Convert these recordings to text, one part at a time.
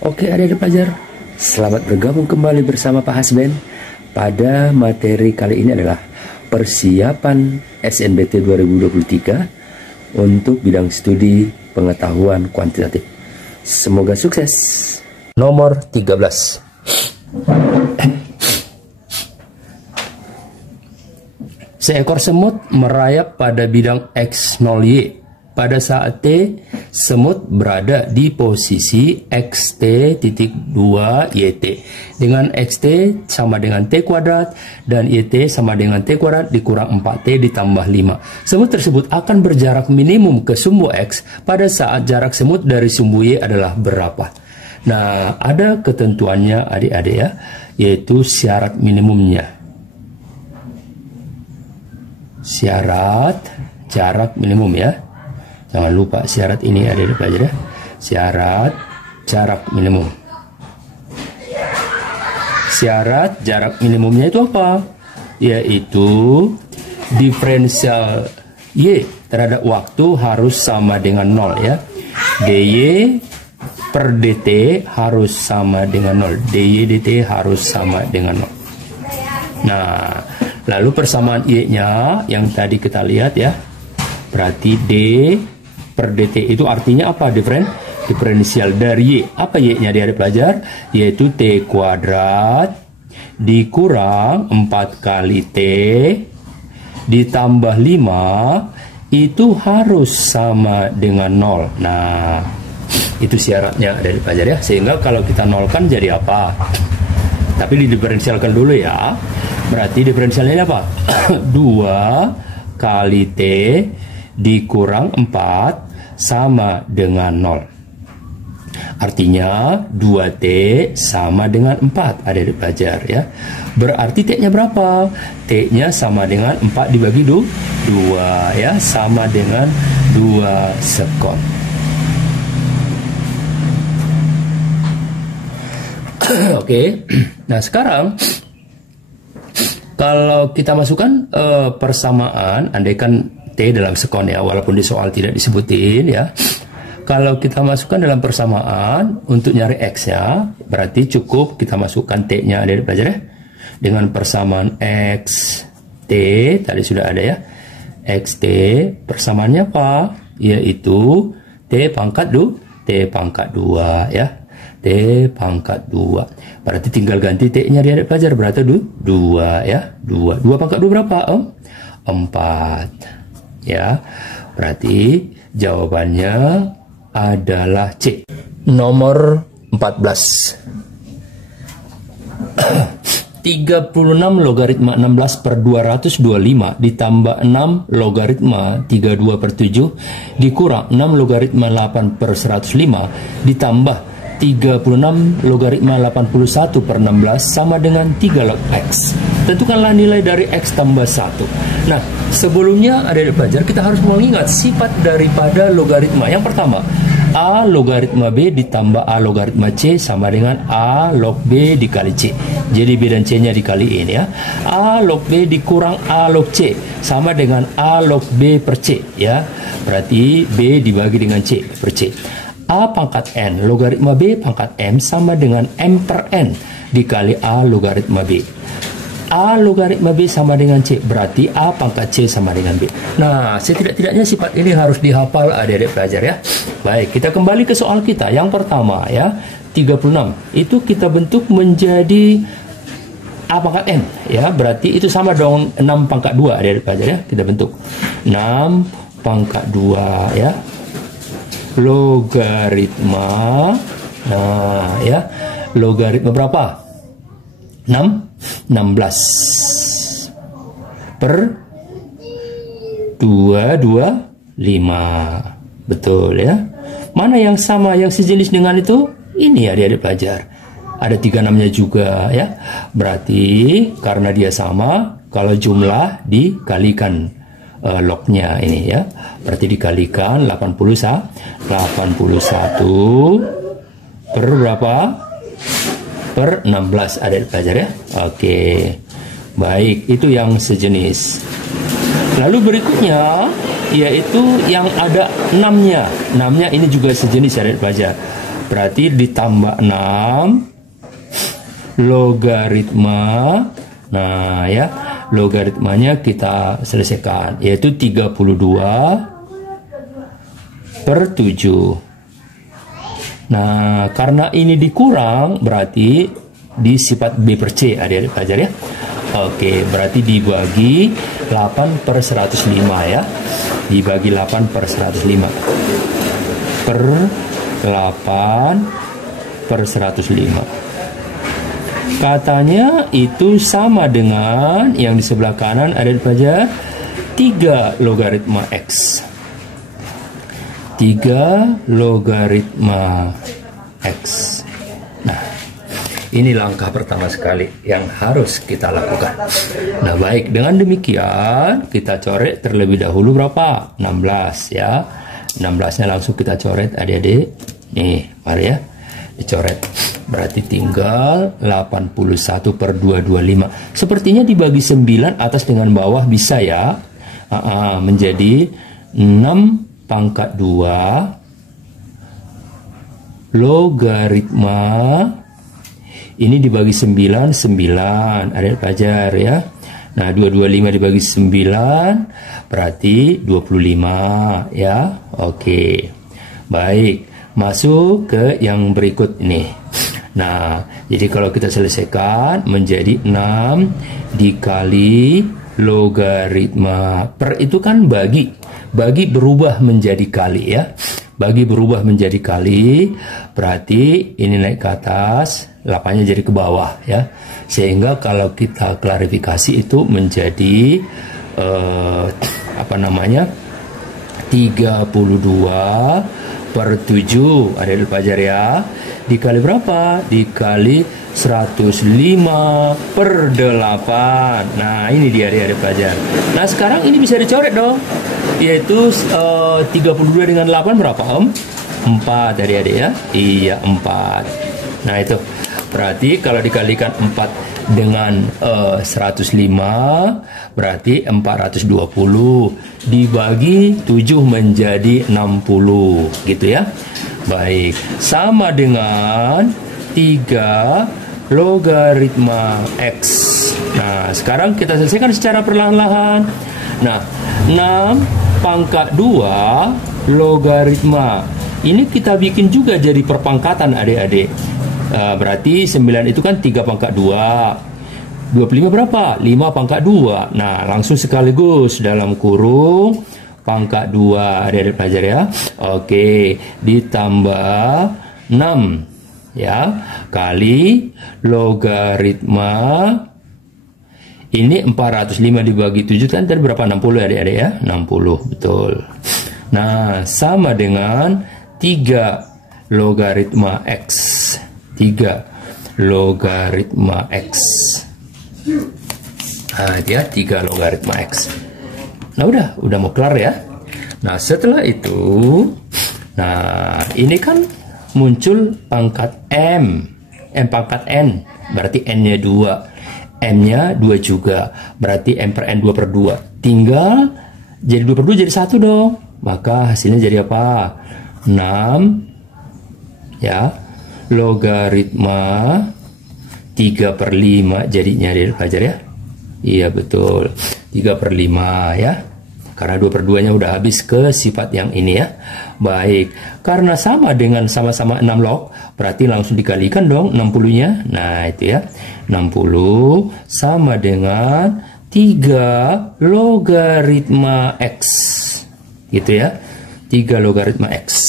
Oke adik-adik pelajar, selamat bergabung kembali bersama Pak Hasben. Pada materi kali ini adalah persiapan SNBT 2023 untuk bidang studi pengetahuan kuantitatif. Semoga sukses. Nomor 13. Seekor semut merayap pada bidang X0Y. Pada saat T, semut berada di posisi XT.2YT dengan XT sama dengan T kuadrat dan YT sama dengan T kuadrat dikurang 4T ditambah 5. Semut tersebut akan berjarak minimum ke sumbu X pada saat jarak semut dari sumbu Y adalah berapa? Nah, ada ketentuannya adik-adik ya, yaitu syarat minimumnya. Syarat jarak minimum ya. Jangan lupa syarat ini ada di pelajar ya. Syarat jarak minimum. Syarat jarak minimumnya itu apa? Yaitu diferensial Y terhadap waktu harus sama dengan 0 ya. DY per DT harus sama dengan 0. DY DT harus sama dengan 0. Nah, lalu persamaan Y-nya yang tadi kita lihat ya. Berarti D per DT itu artinya apa? Diferensial dari Y. Apa Y-nya dia pelajar? Yaitu T kuadrat dikurang 4 kali T ditambah 5 itu harus sama dengan 0. Nah, itu syaratnya dari pelajar ya. Sehingga kalau kita nolkan jadi apa? Tapi didiferensialkan dulu ya. Berarti diferensialnya apa? 2 kali T dikurang 4 sama dengan 0. Artinya 2T sama dengan 4 adik-adik pelajar ya. Berarti T-nya berapa? T-nya sama dengan 4 dibagi 2 ya, sama dengan 2 sekon. Oke. Nah, sekarang kalau kita masukkan persamaan, andaikan T dalam sekon ya, walaupun di soal tidak disebutin ya. Kalau kita masukkan dalam persamaan untuk nyari X ya, berarti cukup kita masukkan T-nya ada pelajar ya. Dengan persamaan X T tadi sudah ada ya. XT persamaannya apa? Yaitu T pangkat 2 ya. T pangkat 2. Berarti tinggal ganti T-nya di adik pelajar, berarti 2 ya. 2 pangkat 2 berapa? 4 ya. Berarti jawabannya adalah C. Nomor 14. 36 logaritma 16 per 225 ditambah 6 logaritma 32 per 7 dikurang 6 logaritma 8 per 105 ditambah 36 logaritma 81 per 16 sama dengan 3 log X. Tentukanlah nilai dari X tambah 1. Nah, sebelumnya adik-adik pelajar kita harus mengingat sifat daripada logaritma. Yang pertama, A logaritma B ditambah A logaritma C sama dengan A log B dikali C. Jadi B dan C-nya dikaliin ya. A log B dikurang A log C sama dengan A log B per C ya. Berarti B dibagi dengan C per C. A pangkat N logaritma B pangkat M sama dengan M per N dikali A logaritma B. A logaritma B sama dengan C, berarti A pangkat C sama dengan B. Nah, setidak-tidaknya sifat ini harus dihafal adik-adik pelajar ya. Baik, kita kembali ke soal kita. Yang pertama ya, 36. Itu kita bentuk menjadi A pangkat N ya, berarti itu sama dong 6 pangkat 2 adik-adik pelajar ya. Kita bentuk 6 pangkat 2 ya. Logaritma, nah ya, logaritma berapa? 16 per 225. Betul ya. Mana yang sama, yang sejenis dengan itu? Ini ya adik-adik pelajar. Ada 36-nya juga ya. Berarti karena dia sama, kalau jumlah dikalikan lognya ini ya, berarti dikalikan 81 per berapa? Per 16 adik pelajar ya. Oke, baik, itu yang sejenis. Lalu berikutnya yaitu yang ada 6-nya. 6-nya ini juga sejenis adik pelajar. berarti ditambah 6 logaritma. Nah ya, logaritmanya kita selesaikan, yaitu 32 per 7. Nah, karena ini dikurang, berarti di sifat B per C, adik-adik pelajar ya. Oke, berarti dibagi 8 per 105 ya. Dibagi 8 per 105. Per 8 per 105. Katanya itu sama dengan yang di sebelah kanan, adik-adik pelajar, 3 logaritma X. 3 logaritma X. Nah, ini langkah pertama sekali yang harus kita lakukan. Nah, baik, dengan demikian kita coret terlebih dahulu berapa? 16 ya. 16-nya langsung kita coret adik-adik. Nih, mari ya. Dicoret. Berarti tinggal 81 per 225. Sepertinya dibagi 9 atas dengan bawah bisa ya. Menjadi 6 pangkat 2 logaritma ini dibagi 9, 9 adik pelajar ya. Nah, 225 dibagi 9 berarti 25 ya. Oke. Baik, masuk ke yang berikut ini. Nah, jadi kalau kita selesaikan menjadi 6 dikali logaritma per itu kan bagi berubah menjadi kali ya. Bagi berubah menjadi kali, berarti ini naik ke atas, 8-nya jadi ke bawah ya. Sehingga kalau kita klarifikasi itu menjadi 32 per 7 adik-adik pelajar ya. Dikali berapa? Dikali 105 per 8. Nah, ini dia adik-adik pelajar. Nah, sekarang ini bisa dicoret dong. Yaitu 32 dengan 8 berapa Om? 4 adik-adik ya. Iya, 4. Nah, itu. Berarti kalau dikalikan 4 dengan 105 berarti 420 dibagi 7 menjadi 60 gitu ya. Baik, sama dengan 3 logaritma X. Nah, sekarang kita selesaikan secara perlahan-lahan. Nah, 6 pangkat 2 logaritma. Ini kita bikin juga jadi perpangkatan adik-adik. Berarti 9 itu kan 3 pangkat 2. 25 berapa? 5 pangkat 2. Nah, langsung sekaligus dalam kurung pangkat 2 adik-adik pelajar ya. Oke, ditambah 6 ya kali logaritma ini 405 dibagi 7 kan tadi berapa? 60 adik-adik ya. 60 betul. Nah, sama dengan 3 logaritma X. 3 logaritma X. Nah, dia 3 logaritma X. Nah, udah mau kelar ya. Nah, setelah itu, nah, ini kan muncul pangkat M pangkat N, berarti N-nya 2. M-nya 2 juga, berarti M per N 2 per 2. Tinggal jadi 2 per 2 jadi 1 dong. Maka hasilnya jadi apa? 6 ya. Logaritma 3 per 5 jadinya dia pelajar ya. Iya betul, 3 per 5 ya. Karena 2 per 2 nya udah habis ke sifat yang ini ya. Baik, karena sama dengan sama-sama 6 log, berarti langsung dikalikan dong 60 nya. Nah itu ya, 60 sama dengan 3 logaritma X gitu ya, 3 logaritma X.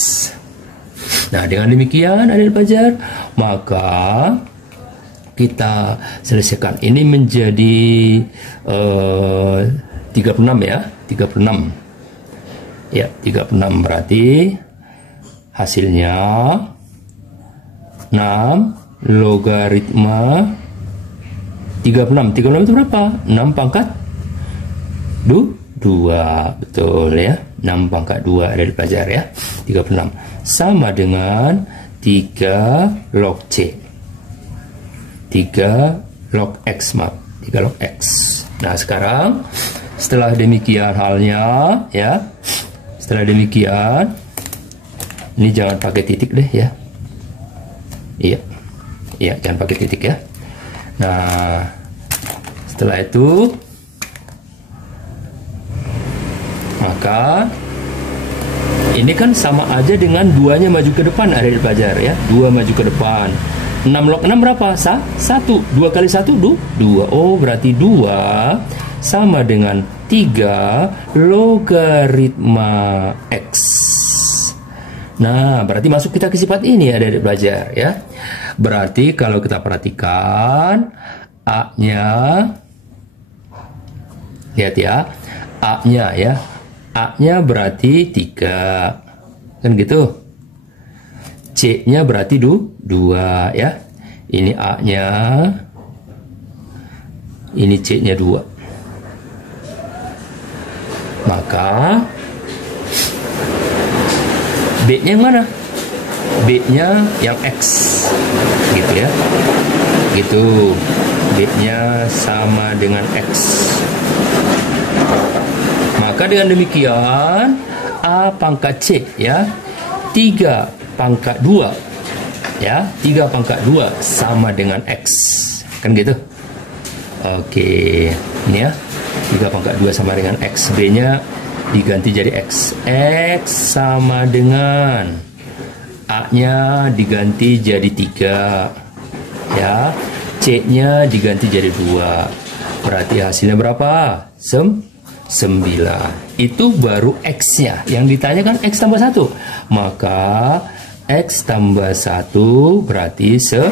Nah, dengan demikian adik pelajar, maka kita selesaikan ini menjadi 36 ya, 36. Ya, 36 berarti hasilnya 6 logaritma 36. 36 itu berapa? 6 pangkat 2, betul ya. 6 pangkat 2 adik pelajar ya. 36 sama dengan 3 log C. 3 log X, maaf. 3 log X. Nah, sekarang setelah demikian halnya ya. Setelah demikian, ini jangan pakai titik deh ya. Iya. Iya, jangan pakai titik ya. Nah, setelah itu maka ini kan sama aja dengan 2-nya maju ke depan, adik-adik pelajar ya. 2 maju ke depan. 6 log 6 berapa? 1. 2 kali 1 2. Oh, berarti 2 sama dengan 3 logaritma X. Nah, berarti masuk kita ke sifat ini ya, adik-adik pelajar ya. Berarti kalau kita perhatikan A-nya, lihat ya, A-nya ya, A-nya berarti 3, kan gitu. C-nya berarti 2 ya. Ini A-nya, ini C-nya 2. Maka B-nya yang mana? B-nya yang X, gitu ya. Gitu. B-nya sama dengan X. Maka dengan demikian A pangkat C ya, 3 pangkat 2 ya, 3 pangkat 2 sama dengan X, kan gitu. Oke, ini ya, 3 pangkat 2 sama dengan X. B-nya diganti jadi X. X sama dengan A-nya diganti jadi 3 ya, C-nya diganti jadi 2. Berarti hasilnya berapa? 9. Itu baru X-nya. Yang ditanya kan X tambah 1. Maka X tambah 1 berarti 10.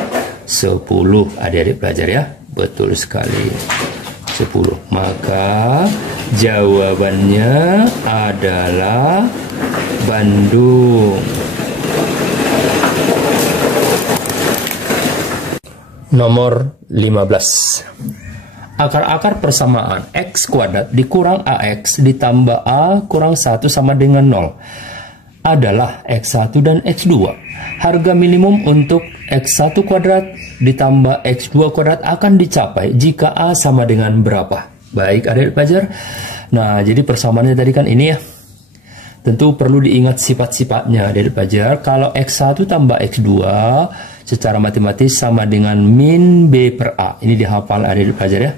Adik-adik pelajar ya. Betul sekali. 10. Maka jawabannya adalah Bandung. Nomor 15. Akar-akar persamaan X kuadrat dikurang AX ditambah A kurang 1 sama dengan 0 adalah X1 dan X2. Harga minimum untuk X1 kuadrat ditambah X2 kuadrat akan dicapai jika A sama dengan berapa? Baik, adik-adik pelajar. Nah, jadi persamaannya tadi kan ini ya. Tentu perlu diingat sifat-sifatnya, adik-adik pelajar. Kalau X1 tambah X2 secara matematis sama dengan min B per A. Ini dihafal adik-adik pelajar ya.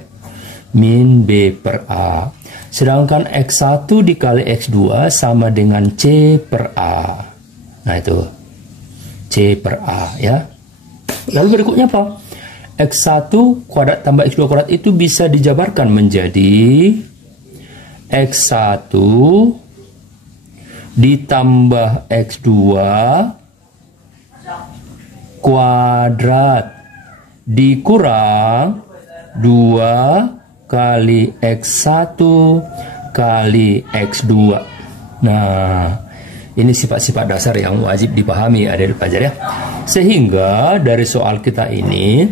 Min B per A. Sedangkan X1 dikali X2 sama dengan C per A. Nah itu C per A ya. Lalu berikutnya apa? X1 kuadrat tambah X2 kuadrat itu bisa dijabarkan menjadi X1 ditambah X2 kuadrat dikurang 2 kali X1 kali X2. Nah, ini sifat-sifat dasar yang wajib dipahami adik-adik pelajar ya. Sehingga dari soal kita ini,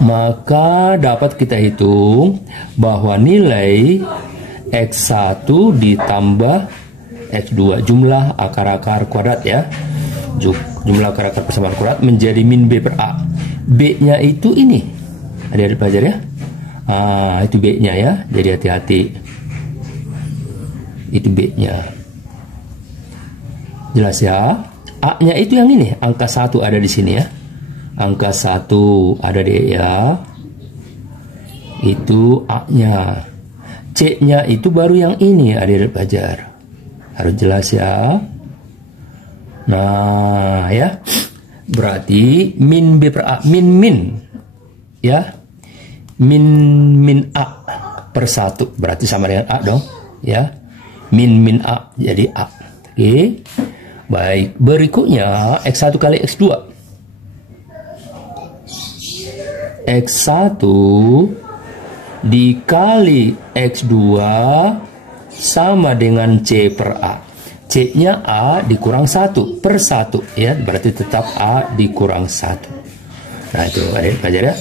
maka dapat kita hitung bahwa nilai X1 ditambah X2, jumlah akar-akar kuadrat ya. Jumlah akar-akar persamaan kuadrat menjadi min B per A. B-nya itu ini, adik-adik pelajar ya. Itu B-nya ya, jadi hati-hati. Itu B-nya. Jelas ya? A-nya itu yang ini, angka 1 ada di sini ya. Angka 1 ada di ya. Itu A-nya. C-nya itu baru yang ini, adik-adik pelajar. Harus jelas ya. Nah, ya. Berarti min B per A, min ya. Min A per 1 berarti sama dengan A dong ya. Min A jadi A. Oke. Baik, berikutnya X1 kali X2. X1 dikali X2 sama dengan C per A. C-nya A dikurang 1 per 1 ya, berarti tetap A dikurang 1. Nah, itu adik pelajar ya.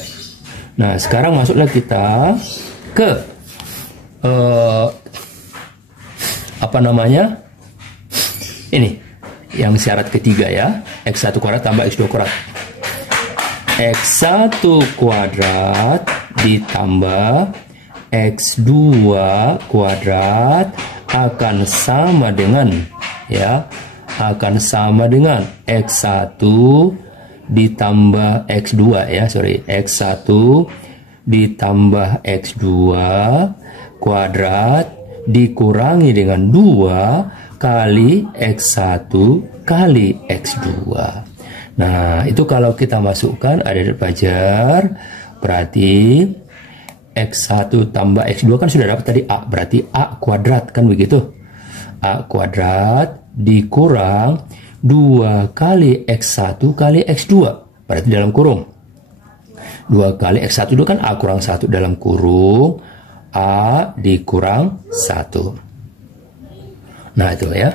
Nah, sekarang masuklah kita ke apa namanya? Ini yang syarat ketiga ya. X1 kuadrat tambah X2 kuadrat. X1 kuadrat ditambah X2 kuadrat akan sama dengan ya, akan sama dengan X1 ditambah X2 ya, sorry, X1 ditambah X2 kuadrat dikurangi dengan 2 kali X1 kali X2. Nah, itu kalau kita masukkan adik-adik pelajar, berarti X1 tambah X2 kan sudah dapat tadi A, berarti A kuadrat kan begitu. A kuadrat dikurang 2 kali X1 kali X2, berarti dalam kurung 2 kali X1 itu kan A kurang 1 dalam kurung A dikurang 1. Nah, itu ya.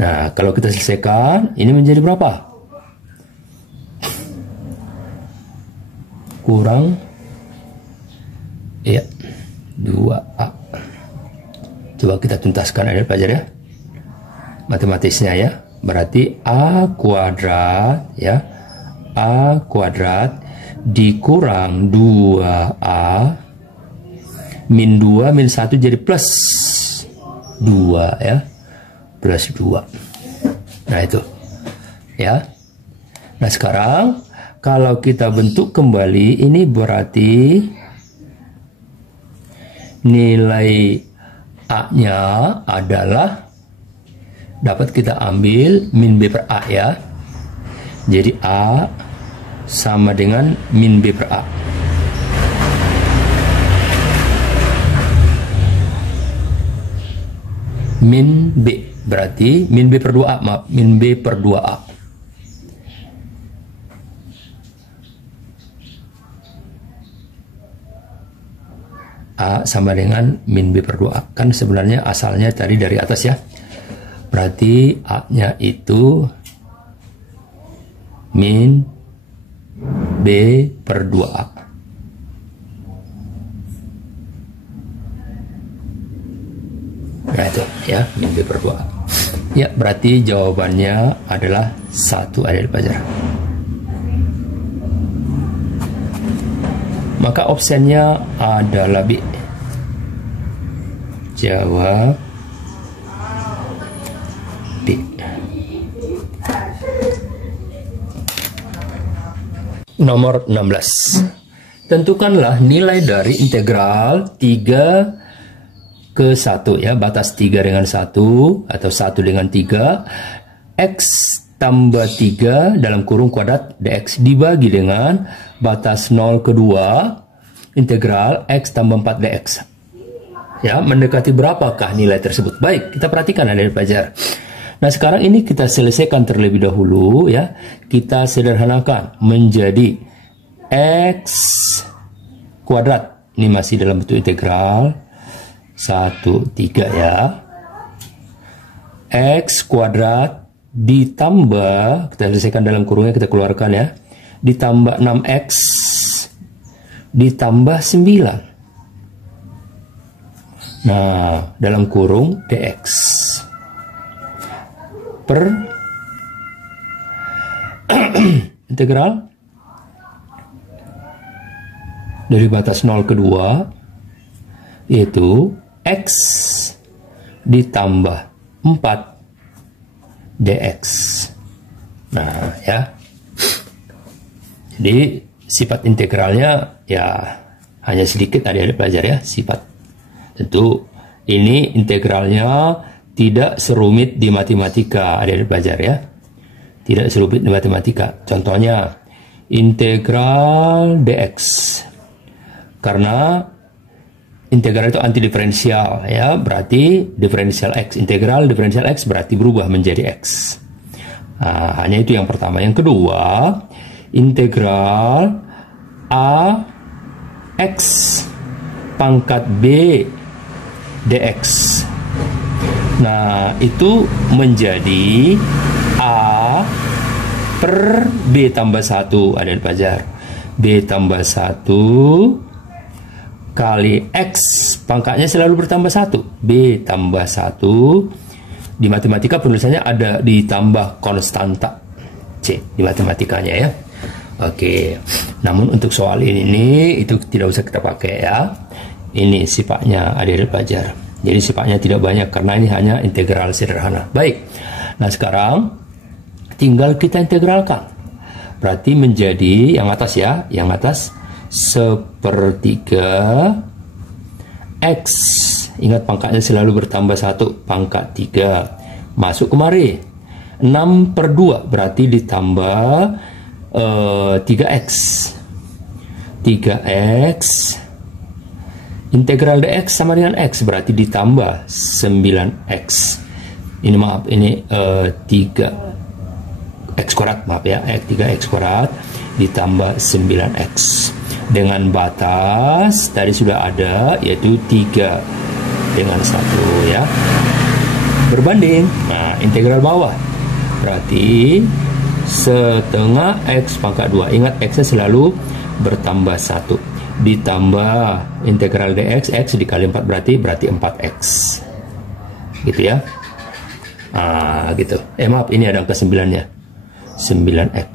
Nah, kalau kita selesaikan, ini menjadi berapa? Kurang, ya, 2A. Coba kita tuntaskan adik pelajar ya, matematisnya ya. Berarti A kuadrat ya, A kuadrat dikurang 2A min 2 min 1 jadi plus 2 ya, plus 2. Nah, itu ya. Nah, sekarang kalau kita bentuk kembali, ini berarti nilai A-nya adalah dapat kita ambil min B per A ya. Jadi A sama dengan min B per A. Min B berarti min B per 2A, maaf, min B per 2A. A sama dengan min B per 2A. Kan sebenarnya asalnya tadi dari atas ya. Berarti A-nya itu min B per 2A. Nah, itu ya, min B per 2A. Ya, berarti jawabannya adalah 1 adik pelajar. Maka opsinya adalah B. Jawab B. Nomor 16. Tentukanlah nilai dari integral 3 ke 1 ya, batas 3 dengan 1 atau 1 dengan 3, X tambah 3 dalam kurung kuadrat dx dibagi dengan batas 0 ke 2 integral X tambah 4 dx. Ya, mendekati berapakah nilai tersebut? Baik, kita perhatikan adik pelajar. Nah, sekarang ini kita selesaikan terlebih dahulu ya. Kita sederhanakan menjadi X kuadrat. Ini masih dalam bentuk integral 1, 3 ya. X kuadrat ditambah, kita selesaikan dalam kurungnya, kita keluarkan ya, ditambah 6x ditambah 9. Nah, dalam kurung dx per integral dari batas 0 ke 2 yaitu x ditambah 4 dx. Nah, ya. Jadi sifat integralnya ya hanya sedikit adik-adik pelajar ya, sifat. Tentu ini integralnya tidak serumit di matematika adik-adik pelajar ya. Tidak serumit di matematika. Contohnya integral dx. Karena integral itu anti diferensial ya, berarti diferensial x, integral diferensial x berarti berubah menjadi x. Nah, hanya itu yang pertama. Yang kedua, integral a x pangkat b dx. Nah, itu menjadi a per b tambah 1 adik pelajar. B tambah 1 kali X pangkatnya selalu bertambah 1, B tambah 1. Di matematika penulisannya ada ditambah konstanta C di matematikanya ya. Oke, namun untuk soal ini itu tidak usah kita pakai ya. Ini sifatnya adik-adik pelajar, jadi sifatnya tidak banyak karena ini hanya integral sederhana. Baik, nah sekarang tinggal kita integralkan. berarti menjadi yang atas ya, yang atas 1/3 X. Ingat pangkatnya selalu bertambah 1, pangkat 3. Masuk kemari. 6/2 berarti ditambah 3X. 3X. Integral dx sama dengan X berarti ditambah 9X. Ini maaf, ini 3X kuadrat, maaf ya, 3X kuadrat ditambah 9X. Dengan batas tadi sudah ada, yaitu 3 dengan 1 ya. Berbanding, nah integral bawah berarti setengah X pangkat 2. Ingat X-nya selalu bertambah 1. Ditambah integral dx, X dikali 4 berarti 4X. Gitu ya. Nah, gitu. Maaf, ini ada angka 9-nya. 9X.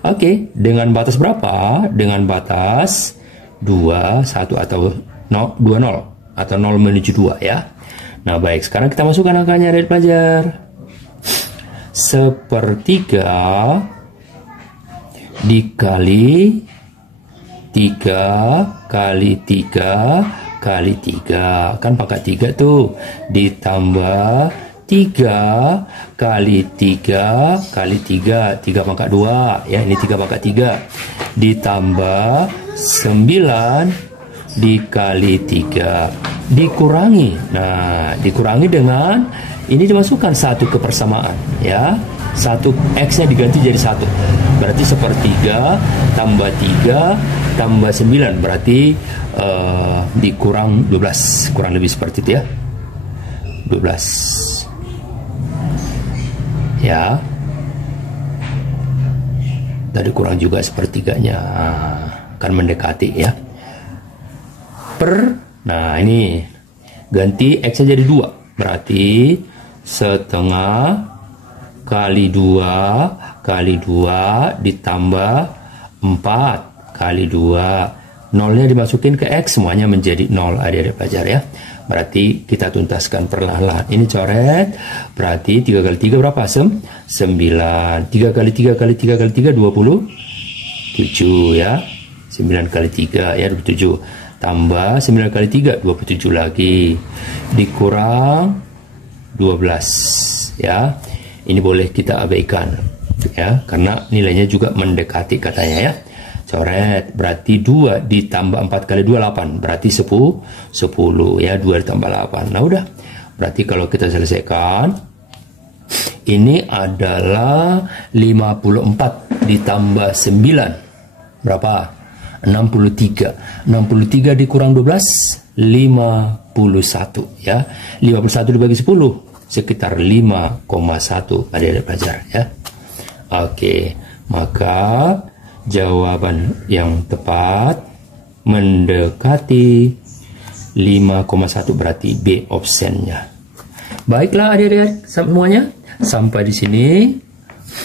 Oke, dengan batas berapa? Dengan batas 2, 1 atau 0, 2, 0 atau 0 menuju 2 ya. Nah, baik, sekarang kita masukkan angkanya dari pelajar. 1/3 dikali 3 kali 3 kali 3, kan pangkat 3 tuh, ditambah 3 kali 3 kali 3, 3 pangkat 2 ya, ini 3 pangkat 3, ditambah 9 dikali 3 dikurangi. Nah, dikurangi dengan ini dimasukkan 1 ke persamaan ya. 1 X nya diganti jadi 1. Berarti 1/3 tambah 3 tambah 9 berarti dikurang 12, kurang lebih seperti itu ya. 12 ya. Tadi kurang juga 1/3-nya, kan mendekati ya. Nah ini ganti X nya jadi 2 berarti setengah kali 2 kali 2 ditambah 4 kali 2. Nolnya dimasukin ke X, semuanya menjadi 0 adik-adik pelajar ya. Berarti kita tuntaskan perlahan-lahan. Ini coret, berarti 3 kali 3 berapa? 9. 3 kali 3 kali 3 kali 3 27 ya. 9 kali 3 ya 27. Tambah 9 kali 3 27 lagi. Dikurang 12 ya. Ini boleh kita abaikan ya, karena nilainya juga mendekati katanya ya. Coret, berarti 2 ditambah 4 kali 2 8, berarti 10 ya, 2 ditambah 8. Nah udah, berarti kalau kita selesaikan, ini adalah 54 ditambah 9 berapa? 63. 63 dikurang 12 51 ya. 51 dibagi 10 sekitar 5,1 adik-adik pelajar ya. Oke, maka jawaban yang tepat mendekati 5,1 berarti B optionnya. Baiklah adik-adik semuanya, sampai di sini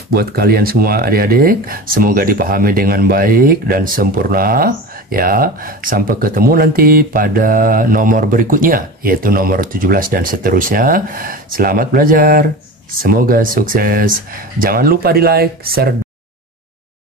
buat kalian semua adik-adik, semoga dipahami dengan baik dan sempurna ya. Sampai ketemu nanti pada nomor berikutnya, yaitu nomor 17 dan seterusnya. Selamat belajar, semoga sukses. Jangan lupa di like, share